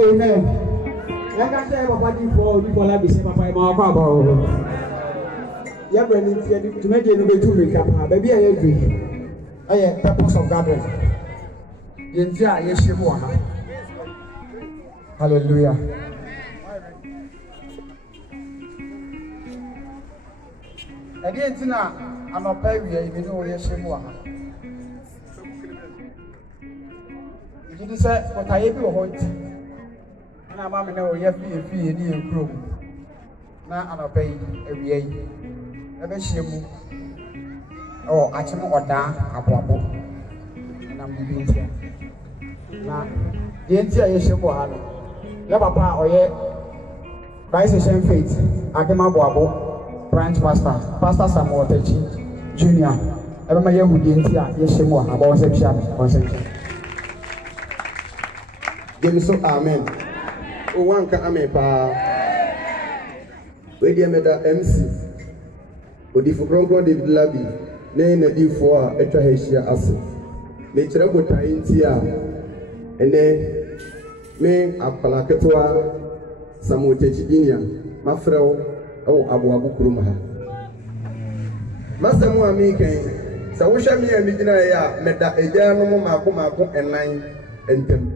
Amen. Like I said, Papa, before I be saying, Papa, I'm about yeah, but to make it to make up, baby, I agree. I have purpose of gathering. Yes, you want. Hallelujah. I didn't know I'm not paying you, even though yes, you want. You said, what I ever want. Na mama na oya fie ni ekrom na anopai awie ebe hyemu o achim oda aboabo na mbibi ntia na ye ntia ye hyemu ha no ya papa oye Vice Faith Adema aboabo branch pastor Samuel Techi Junior ebe ma yehudi ntia ye hyemu ha ba won se bia won se Give so amen. One can amepa. We dear meda MC. Odi fukronko David Labi. Ne na di fo a etwa hehia ase. Me kire botai ntia. Ene me apala ketwa Samuel Techi Junior. Mafrewo ewo aboabo kurum ha. Masamu amikan. Sa wo hwa me a migina ya meda eja no mo mako enan entem.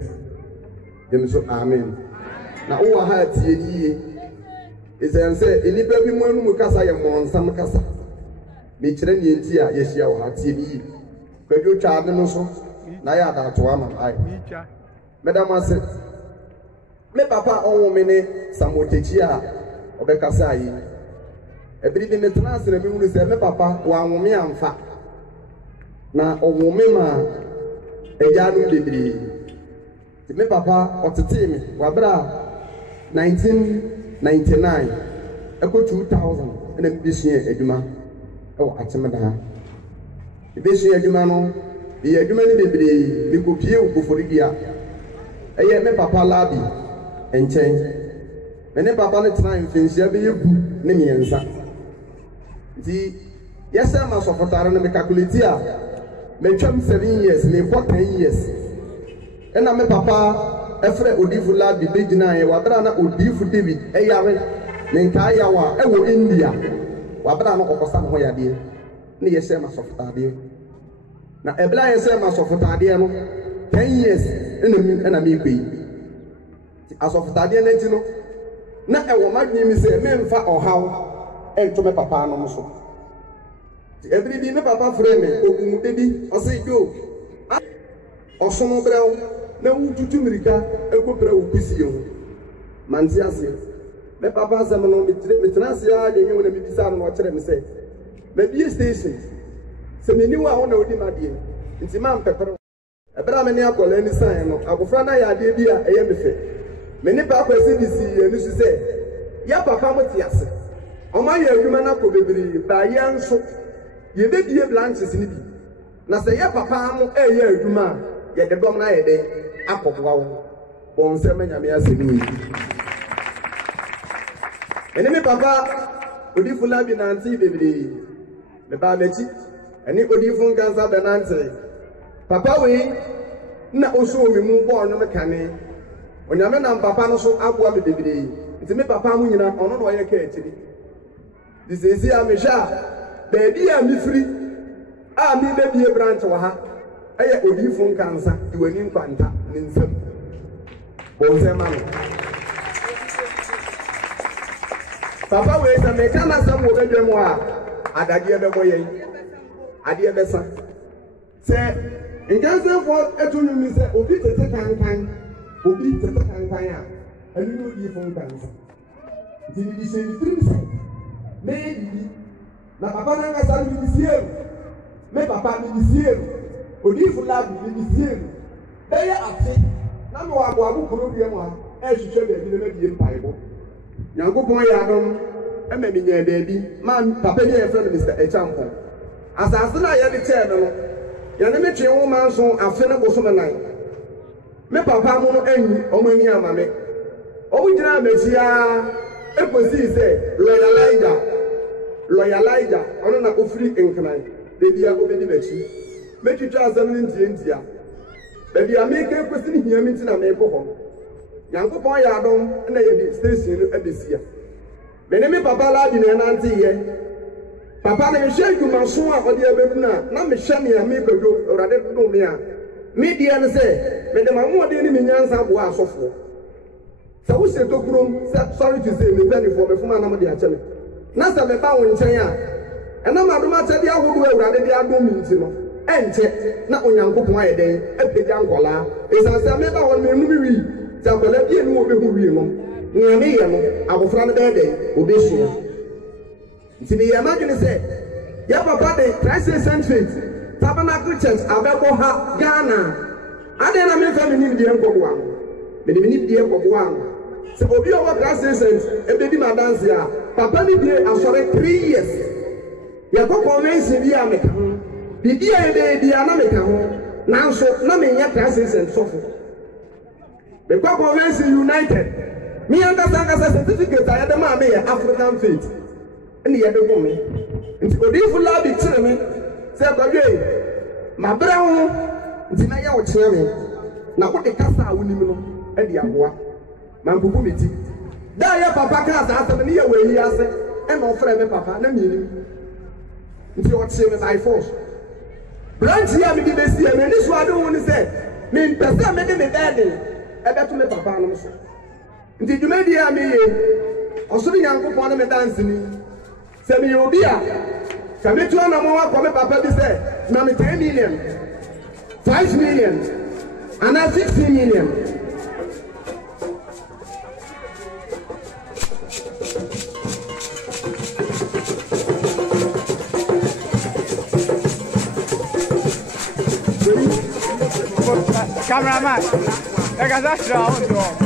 Dem so amen. Na uwa ha tie die esense enipa bi mu anu mu kasa ye monsam kasa me kire ne enti a ye hia wo ha tie bi kwadwo twa ade no so na ya da to ama ai medam ase me papa onwo me ne Samotechi a obekasa ayi ebiri bi metena asere mi hunu se me papa wa anwome amfa na onwome ma ejanu bebiri me papa otete me wabra 1999 eko 2000 ena bibisua adwuma ewo achemeda ha bibisua adwuma no bi adwuma ni bebre bi kopie ukoforidia eye me papa labi enchen me ne papa ne tena mfinsia be yebu ne miensa di yesa ma sofotare no me calculate a me twam 7 years me 10 years ena me papa efre odifu labi begina ye wabra na odifu David eyare nenka yawa ewo India wabra no kokosa no yade ne yese ma sofotade na ebla yese ma sofotade no 10 years ena mi kwi asofotade na ti no na ewo madni mi se me mfa ohaw ento me papa no so every day me papa frame ogun bebi o say go osomo brew na wututu mirika ekopra okusi yo manti ase me papa asem no metenase ya de nwe na bibisa no kire me se me bi station se me niwa ho na odi made nti ma mpepero ebra me ne akola ni san no agofra na ya de bi a eye me fe me ne pa kwasi disi enu su se ya papa mo ti ase o ma ye adwuma na ko bebiri ba ye nso ye bebie branches ni bi na sɛ yɛ papa mo ɛyɛ adwuma yɛde dɔm na yɛde akɔboa wo wɔn nsɛm nyame asɛ ne yi ɛne me papa odifo labi nante bebree me ba m'akyi ɛne odifo nkansa bɛnante papa wei na oso me mu bɔɔ no me kane onyame nam papa no so aboa me bebree nti me papa mo nyina ɔno na ɔyɛ ka akyiri de sɛsi a mehwɛ a baabi a mefiri a me bɛbie branch wɔ ha ɛyɛ odifo nkansa iwani nkwanta ne nsɛm bɔn sɛ ma no papa wei sɛ meka na sɛm wɔ bɛdwa mu a adadeɛ bɛbɔ yɛn adeɛ bɛsa sɛ nkansafoɔ ɛto no mi sɛ obi tete kankan a ɛno ne odifo nkansa nti mede hyɛ ne tirim sɛ mɛyɛ bibi na papa no ankasa no mede sie no me papa mede sie no odifo labi mede sie no bɛyɛ afe na mewɔ aboabo kuro bia mu a ɛhwehwɛ baabi na mabie mpaebɔ nyankopɔn yɛ adɔm ɛma menyɛ baabi ma papa ne yɛfrɛ no Mr. Echampon asase no a yɛde kyɛɛ no no yɛne me twe wo ma nso afe no bosom nan me papa mo no anyi ɔmo ani ama me ɔmo gyina m'akyiaa ɛkɔsii sɛ lɔyalaija ɔno na ofiri nkran baabi a obɛdi m'akyi mɛtwitwa asɛm no ntia baabi a meka kɔsi ne hia me nti na meekɔ hɔ nyankopɔn yɛ adɔm na yɛde station no abɛsia mene me papa laadi na ɛnanteyɛ papa na mehyɛ adwumaso a ɔde abɛmu no a na mehyɛ nea mekɔdwo awurade do me a medeɛ no sɛ mede mahoɔden ne menyansa aboa asɔfoɔ sɛ wohyɛ tokurom sɛ sɔre to sɛ mepanifoɔ mɛfoma na mode akyɛ me na sɛ meba wo nkyɛn a ɛnam adom akyɛde ahodoɔ awurade de adom me nti no ɛnkyɛ na onyankopɔn ayɛ dɛn apagya nkɔlaa ɛsiane sɛ meba hɔ no menum wii sɛ akɔlaa bie no wɔbɛhu wie no nea meyɛ no abɔfra no bɛyɛ dɛn wɔbɛsua nti meyɛ m'adwene sɛ yɛ papa de Christ St. Faith Tabernacle Church abɛbɔ ha Ghana adɛn na memfa me nimdeɛ nkɔboa no mede me nimdeɛ nkɔboa no sɛ obi a ɔwɔ Christ St. ɛbɛdi m'adanse a papa ne bie asɔre 3 years yɛkɔ convention bi a meka ho biribi a yɛbɛyɛ bia na meka ho nanso na menyɛ Christ St. sɔfo mekɔ convention United me ankasa certificate a yɛde maa me yɛ African Faith ɛne yɛde bɔ me nti odifo labi kyerɛ me sɛ kɔdwe mabrɛ ho nti na yɛ wo kyerɛ me na wode kasa a wonim no ɛde aboa mampupu me ti da yɛ papa ka saa asɛm ne yɛ wɔ ayi ase ɛna ɔfrɛ me papa na menim nti ɔkyerɛ me by force branch yi a mede bɛsi a m'ani so ade ho ne sɛ mempɛ sɛ mede me bɛɛden ɛbɛto me papa no so nti dwumadi a meyɛ ɔsoro nyankopɔn ne me danseni sɛ meyɛ obi a sɛ metu anamɔ akɔ me papa bi sɛ na me 10 million 5 million anaa 16 million Cameraman, jag kan säga så här.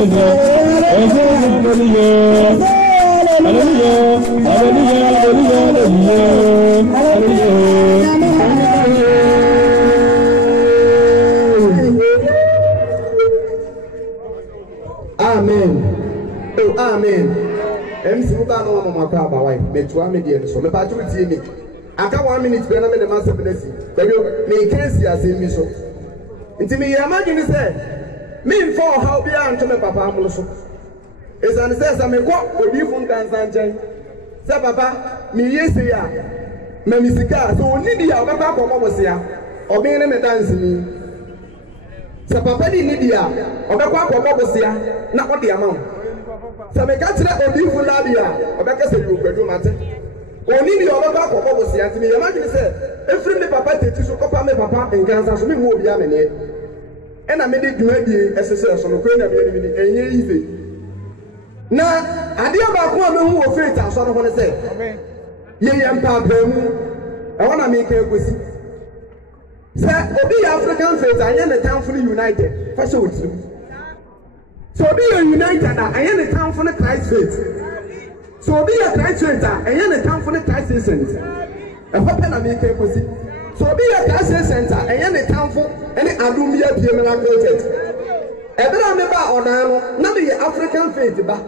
Amen. Oh, amen. MC Uba no mama kwa ba wai. Me to am dey so. Me ba to tie me. Aka 1 minute be na me the master penesi. Baby, me case ya say me so. Nti me ya imagine say me for how be am to me papa am so. Esan say me ko obi fun kan san chen. Say papa, me yesi ya. Me misika so oni di ya baba ko mo se ya. Obi ne me dance ni. Say papa di ni di ya. Obekwa ko mo se ya na odi ama. Say me ka tire obi fun la bi ya. Obeka say you gbedu mate. Oni di obekwa ko mo se ya nti me imagine say every me papa teti so kopa me papa en kan so me mu obi am ne. And I made it do a SSS on the Queen of the easy. Now, I dear about one who faith and sort of want to say, Ye am Papa, I want to make a question. Sir, be African faith, I am a town fully united. For sure. So be a united, I am a town for the Christ faith. So be a Christ faith, I am a town for the Christ essence. I hope I make a question. So be a Christ center, I am a town for any Adumia Pimela project. Every member on now the African faith, but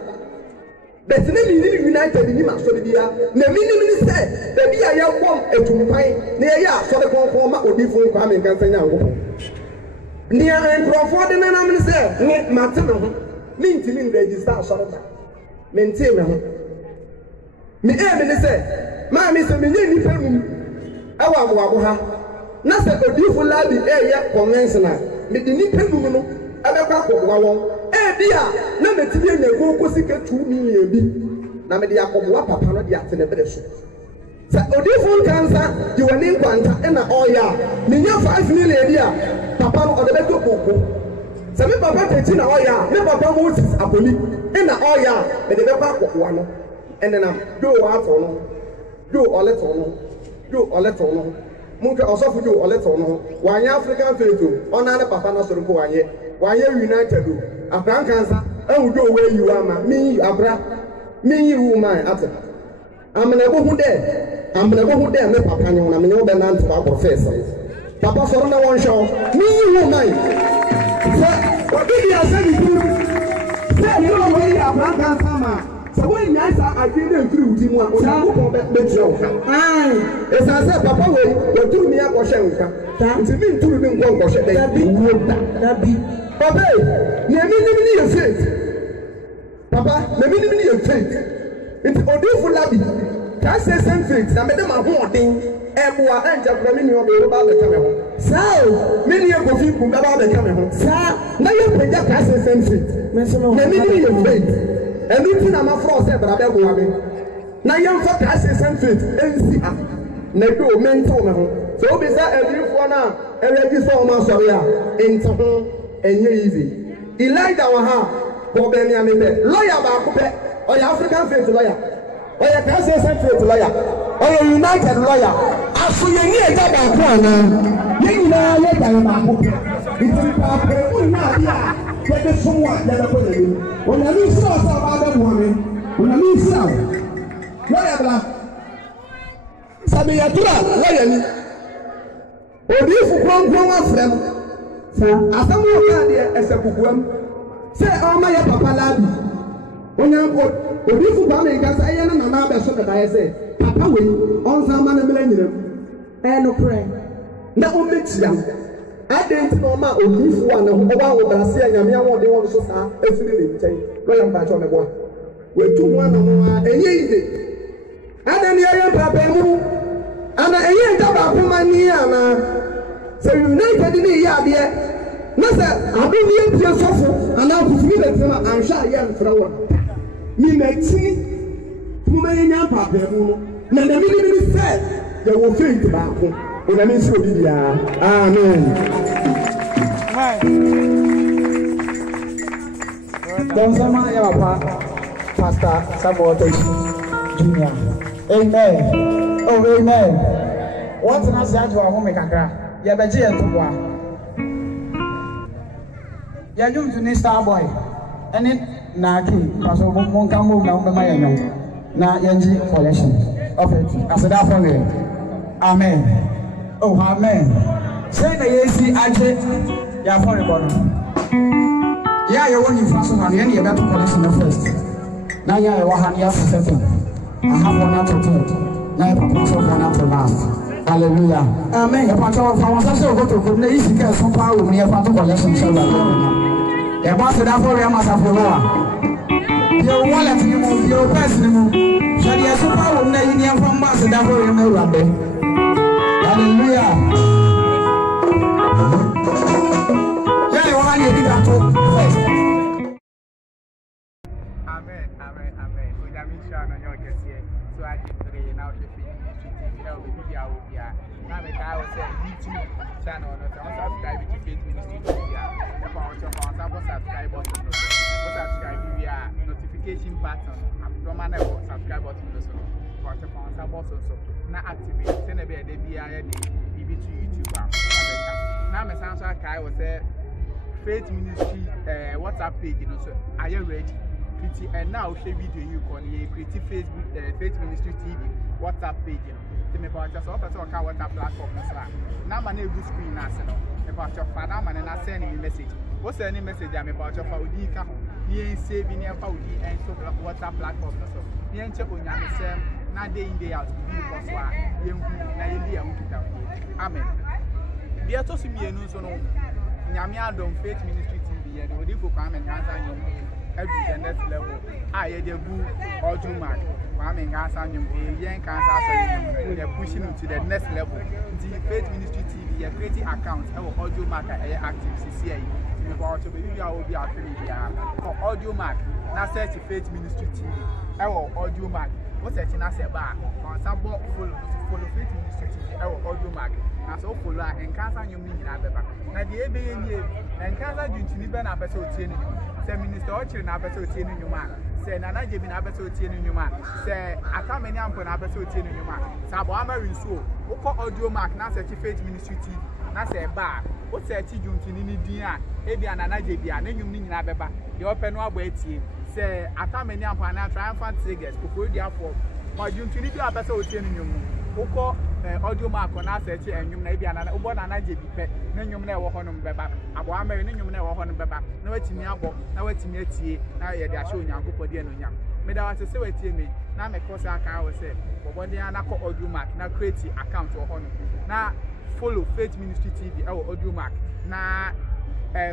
the name united in Masodia. The minimum said, the be a young one at Tumpai, near ya, so the conformer or different coming Campania. Near and Crawford and I'm say, Martin, mean to mean register sort of maintain me. Me say, Mammy, some million our Wabuha. Nasa odifu labi ya conventional. Me di ni penu no abekwa akobwa won. Bia na metibi enyago kosika 2 million bi. Na me di akobwa papa no di atene bere so. Sa odifu kansa di wani nkwanta na oya. Me nya 5 million dia. Papa no odebeto koko. Sa me papa techi na oya. Me papa Moses Apoli na oya. Me de bekwa akobwa no. Ene na do ato no. Do oleto no. Do oleto no. Munka also do or let on one African faith on another papa no so one year united do Afran cancer and go where you are me abra me you man at I'm never who there me papa no me no be nan to professor papa for no one show me you man so what did you say you know where Afran cancer man. So when you answer, I didn't agree with him. Or you go back to your house. As I said, Papa, you do me a question. It's a mean to me one question. That be Papa, you mean your faith. Papa, the minimum of faith. It's a beautiful lobby. Can say same faith. I made them a whole thing. And we are entering about the camera. So, many of people about the camera. Sir, now you pay that can say same faith. The minimum of faith. And you think I'm a fraud, but I don't want it. Now, young folk has a same faith. And see, Nedo, mentor. So, be that every one now, every so much of ya, into home, and you easy. Elijah, Bob and Yamite, lawyer, Bakupe, or African faith lawyer, or your Christian faith lawyer, or your United lawyer. As for your near Jabba, you know, let them it's a get someone that I put in. When I lose sauce about that woman, when I lose sauce, whatever. Sabiatura, Lion. Or if you grow of them, as some more there as a bookworm, say, oh, my papa lad. When I'm good, or if you come in, because I am a number so that I say, Papa will on some man a millennium. And no pray. Now, mix them. I didn't know my own one of our saying, and I want the one so far, every day. Well, I'm back on the boy. We're 2 1 on a year. And then the other papa, and I ain't about my near. So united in the yard here. Master, I've been here to your sofa, and now to feel it, I'm shy young flower. Me make tea, Puma young papa, and the minute said, they will feel tobacco. In the midst of the Amen. Don't someone ever Pastor Samuel Jr. Amen. Oh, amen. What's an answer to our home? You're a to one. You're new to this star boy. ɛne naaki paso mo nka mo na mo bɛma yɛn no na yɛngye collection of it aseda afɔ wɛ amen oh amen sɛ na yɛsi agye yɛafɔrebɔ no yɛ a yɛwɔ nifa so ha no yɛne yɛbɛto collection no first na yɛ a yɛwɔ ha no yɛafo second ahafoɔ no ato third na yɛ papa sɔfoɔ no ato last hallelujah amen yɛpa kyɛ wɔfa wɔn sɛ sɛ ɔkɔtɔkɔ na yi sika ɛso paa wɔ mu no yɛfa to collection sɛ wura yɛbɔ aseda afɔre amasafo no a deɛ wo wallet ne mu deɛ wo purse ne mu hwɛ deɛ ɛso paa wɔ mu na yi ne yɛmfa mbɔ aseda afɔre no awurade hallelujah yɛne wɔn a ne yɛdi ka to first amen amen amen onyame nhyira no nyɛ ɔkɛseɛ so agye three na wohwɛ fi na obibi a obi a na mekae wɔ sɛ YouTube channel no sɛ wo subscribe to Faith Ministry TV a ɛfa wɔkyɛ fa wɔsa bɔ subscribe button no so wo subscribe wie a notification button adɔma na ɛwɔ subscribe button no so no fa wɔkyɛ fa wɔsa bɔ so na activate sɛ na ɛbɛyɛ da biara yɛde biribi to YouTube a abɛka na mesan so akae wɔ sɛ Faith Ministry WhatsApp page no so ayɛ ready pretty and now share video you can create Facebook Faith Ministry TV WhatsApp page you know to me about just offer to our WhatsApp platform so now man e good screen na say no about your father man na send me message what send me message am about your faudi ka ho ye save ni am faudi and so WhatsApp platform so ye nche onyame sem na day in day out be because wa ye nku na ye li am kita amen bia to so mi enu so no nyame adom Faith Ministry TV ye no di for kwame ngansa nyom every the next level I the good audio mark Kwame Ngasa nyum yen cancer so they pushing it to the next level the Faith Ministry TV you creating account our audio mark active CCI me about to be will be for audio mark na search Faith Ministry TV our audio mark what searching as a bar on sabo follow Faith Ministry TV our audio mark na so follow and cancer nyum ni na beba na the ebe ye and cancer juntini be na person tie ni say minister ochiri na abeto tie no nyuma say nana jebi na abeto tie no nyuma say akamani ampo na abeto tie no nyuma say abo amari nso ukọ audio mark na search Faith Ministry TV na say ba o search juntini ni din a ebi nana jebi a na nyum ni nyina beba de ope no abo atie say akamani ampo na triumphant singers kokori dia for ma juntini bi abeto tie no nyum ukọ audio mark na search enyum na ebi nana ubo nana jebi pe na nyum na ewo honum beba abo amari na nyum na ewo honum beba na watimi abo na watimi atie na ye de ahye onyankopɔ de anonyam me da wate se watie me na me kɔ sa aka wo se bobode na kɔ audio mark na create account wo honum na follow Faith Ministry TV audio mark na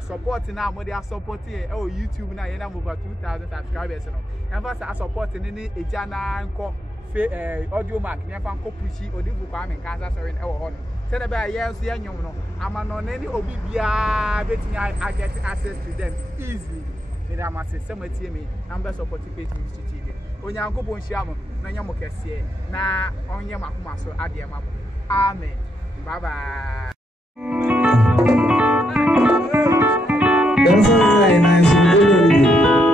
support na mo dey support YouTube na ye na over 2000 subscribers no emphasize support ni eja na nko audio mark ne fa nko pushi odibu Kwame Nkansa sorry e wo ho no say na be aye so yanyom no ama no ne obi bia betini I get access to them easily me da ma say matie me number support Faith Ministry TV onyankopɔ nhyia mo na nyamo kɛse na onye makoma so ade ma mo amen bye bye. That's all right, nice and good.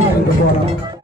in the corner.